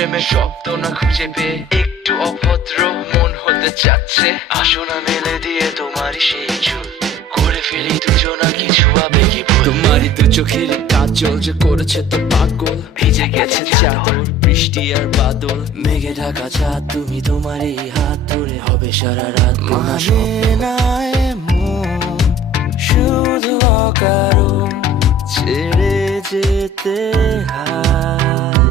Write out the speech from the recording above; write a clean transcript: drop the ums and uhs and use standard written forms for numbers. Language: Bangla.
প্রেমের শব্দ না খুঁজে পেয়ে একটু অভদ্র মন হতে চাচ্ছে। আসো না মেলে দিয়ে তোমারই সেই চুল, করে ফেলি দুজনা কিছু আবেগী ভুল। তোমারই দু চোখের কাজল যে করেছে তো পাগল, ভিজে গেছে চাদর বৃষ্টি আর বাদল, মেঘে ঢাকা চাঁদ তুমি তোমার এই হাত ধরে হবে সারা রাত। মানে না এমন শুধু অকারণ ছেড়ে যেতে হয়।